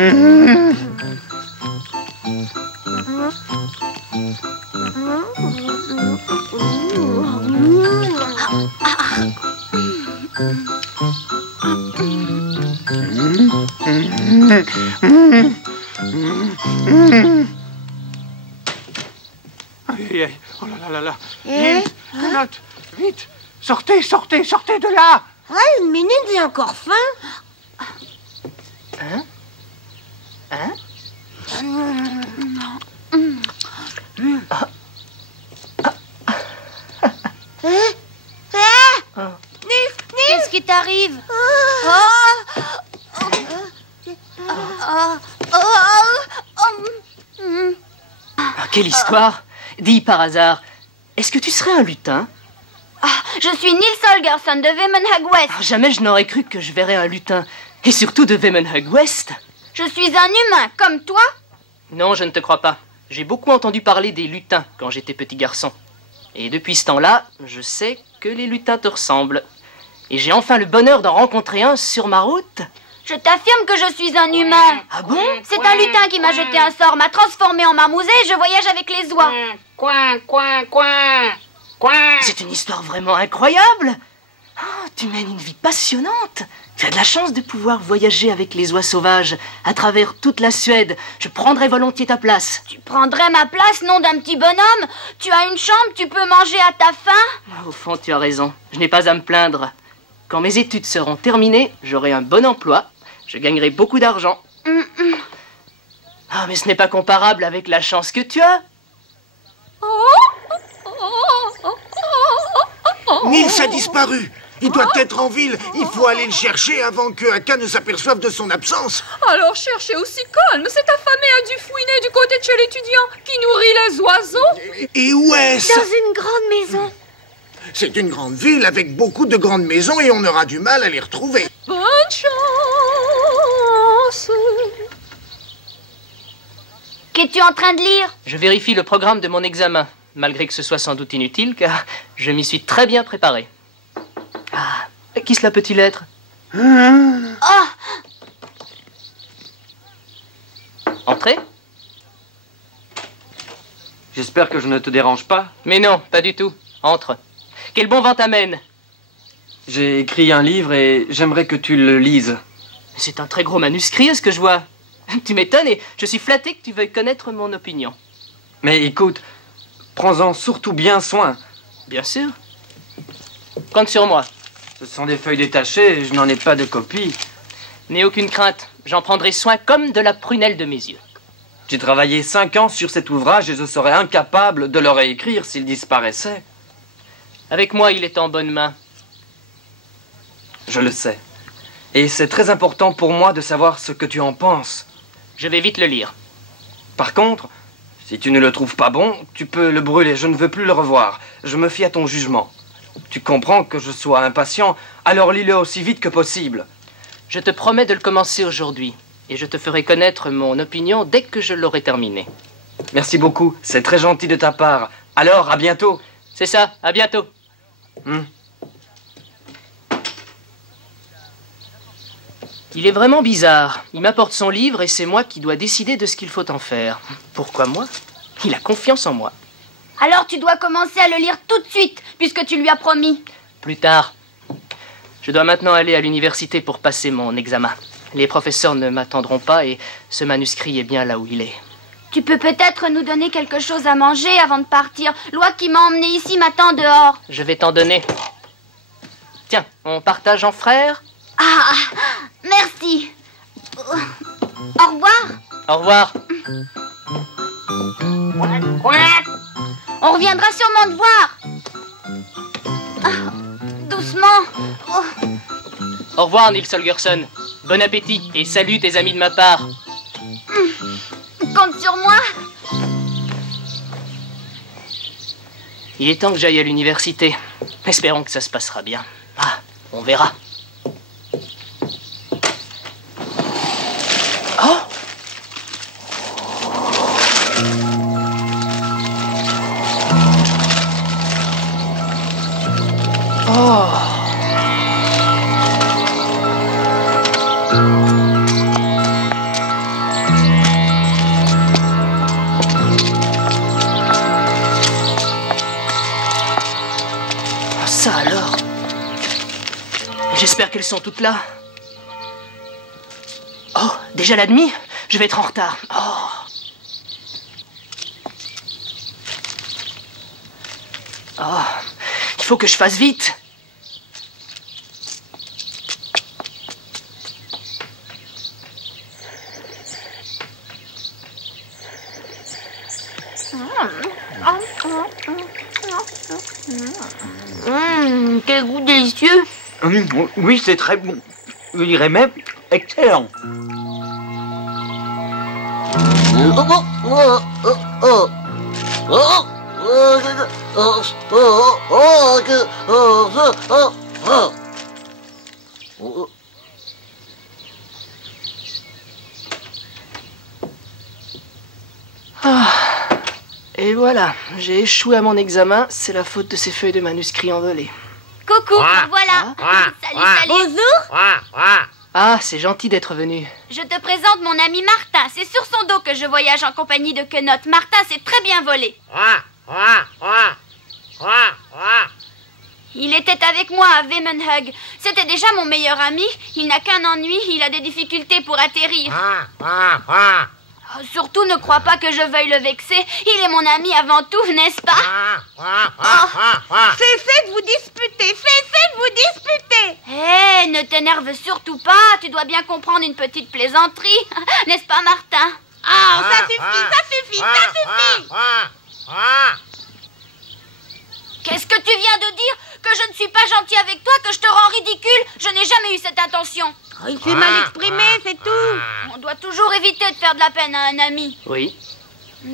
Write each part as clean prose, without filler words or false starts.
Aïe, aïe, oh là là là là. Vite, Peanut, vite. Sortez, sortez, sortez de là. Ah, une minute, j'ai encore faim. Hein? Hein? Qu'est-ce qui t'arrive? Quelle histoire! Dis par hasard, est-ce que tu serais un lutin? Je suis Nils Holgersson de Vemmenhög West. Jamais je n'aurais cru que je verrais un lutin. Et surtout de Vemmenhög West. Je suis un humain, comme toi. Non, je ne te crois pas. J'ai beaucoup entendu parler des lutins quand j'étais petit garçon. Et depuis ce temps-là, je sais que les lutins te ressemblent. Et j'ai enfin le bonheur d'en rencontrer un sur ma route. Je t'affirme que je suis un humain. Ah bon? C'est un lutin qui m'a jeté un sort, m'a transformé en marmoset et je voyage avec les oies. C'est une histoire vraiment incroyable. Oh, tu mènes une vie passionnante. Tu as de la chance de pouvoir voyager avec les oies sauvages à travers toute la Suède. Je prendrais volontiers ta place. Tu prendrais ma place, nom d'un petit bonhomme? Tu as une chambre, tu peux manger à ta faim? Au fond, tu as raison. Je n'ai pas à me plaindre. Quand mes études seront terminées, j'aurai un bon emploi. Je gagnerai beaucoup d'argent. Ah, mais ce n'est pas comparable avec la chance que tu as. Nils a disparu. Il doit être en ville. Il faut aller le chercher avant que Aka ne s'aperçoive de son absence. Alors cherchez aussi calme. Cet affamé a dû fouiner du côté de chez l'étudiant qui nourrit les oiseaux. Et où est-ce? Dans une grande maison. C'est une grande ville avec beaucoup de grandes maisons et on aura du mal à les retrouver. Bonne chance. Qu'es-tu en train de lire? Je vérifie le programme de mon examen, malgré que ce soit sans doute inutile, car je m'y suis très bien préparé. Ah, qui cela peut-il être? Entrez. J'espère que je ne te dérange pas. Mais non, pas du tout. Entre. Quel bon vent t'amène? J'ai écrit un livre et j'aimerais que tu le lises. C'est un très gros manuscrit, est-ce que je vois? Tu m'étonnes et je suis flatté que tu veuilles connaître mon opinion. Mais écoute, prends-en surtout bien soin. Bien sûr. Compte sur moi. Ce sont des feuilles détachées, je n'en ai pas de copie. N'aie aucune crainte, j'en prendrai soin comme de la prunelle de mes yeux. J'ai travaillé 5 ans sur cet ouvrage et je serais incapable de le réécrire s'il disparaissait. Avec moi, il est en bonne main. Je le sais. Et c'est très important pour moi de savoir ce que tu en penses. Je vais vite le lire. Par contre, si tu ne le trouves pas bon, tu peux le brûler. Je ne veux plus le revoir. Je me fie à ton jugement. Tu comprends que je sois impatient, alors lis-le aussi vite que possible. Je te promets de le commencer aujourd'hui. Et je te ferai connaître mon opinion dès que je l'aurai terminé. Merci beaucoup. C'est très gentil de ta part. Alors, à bientôt. C'est ça. À bientôt. Il est vraiment bizarre. Il m'apporte son livre et c'est moi qui dois décider de ce qu'il faut en faire. Pourquoi moi? Il a confiance en moi. Alors tu dois commencer à le lire tout de suite, puisque tu lui as promis. Plus tard. Je dois maintenant aller à l'université pour passer mon examen. Les professeurs ne m'attendront pas et ce manuscrit est bien là où il est. Tu peux peut-être nous donner quelque chose à manger avant de partir. L'oie qui m'a emmené ici m'attend dehors. Je vais t'en donner. Tiens, on partage en frères? Ah, merci. Au revoir. Au revoir. On reviendra sûrement te voir. Doucement. Au revoir, Nils Holgersson. Bon appétit et salut tes amis de ma part. Compte sur moi. Il est temps que j'aille à l'université. Espérons que ça se passera bien. Ah, on verra. Oh! Oh! J'espère qu'elles sont toutes là. Oh, déjà la demie? Je vais être en retard. Oh. Oh, il faut que je fasse vite. Quel goût délicieux. Oui, c'est très bon. Je dirais même excellent. Et voilà, j'ai échoué à mon examen. C'est la faute de ces feuilles de manuscrits envolées. Coucou, me voilà. Salut. Bonjour. Ah, c'est gentil d'être venu. Je te présente mon ami Martin. C'est sur son dos que je voyage en compagnie de Quenotte. Martin s'est très bien volé. Il était avec moi à Wemenhug. C'était déjà mon meilleur ami. Il n'a qu'un ennui, il a des difficultés pour atterrir. Oh, surtout ne crois pas que je veuille le vexer. Il est mon ami avant tout, n'est-ce pas? Cessez de vous disputer. Hé, ne t'énerve surtout pas. Tu dois bien comprendre une petite plaisanterie. N'est-ce pas, Martin? Ah, ça suffit. Qu'est-ce que tu viens de dire? Que je ne suis pas gentil avec toi? Que je te rends ridicule? Je n'ai jamais eu cette intention. Oh, il s'est mal exprimé, c'est tout. On doit toujours éviter de faire de la peine à un ami. Oui.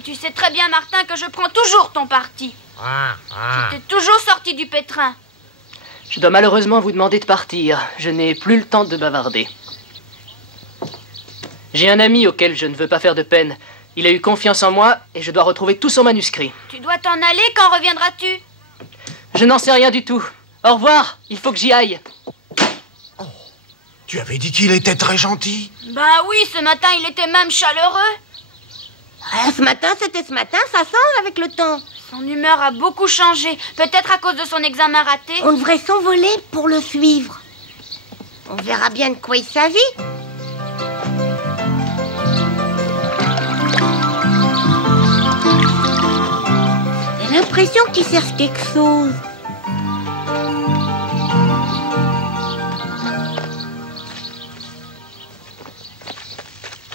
Tu sais très bien, Martin, que je prends toujours ton parti. Tu t'es toujours sorti du pétrin. Je dois malheureusement vous demander de partir. Je n'ai plus le temps de bavarder. J'ai un ami auquel je ne veux pas faire de peine. Il a eu confiance en moi et je dois retrouver tout son manuscrit. Tu dois t'en aller, quand reviendras-tu? Je n'en sais rien du tout. Au revoir, il faut que j'y aille. Tu avais dit qu'il était très gentil. Bah oui, ce matin, il était même chaleureux. Ce matin, ça change avec le temps. Son humeur a beaucoup changé. Peut-être à cause de son examen raté. On devrait s'envoler pour le suivre. On verra bien de quoi il s'agit. J'ai l'impression qu'il cherche quelque chose.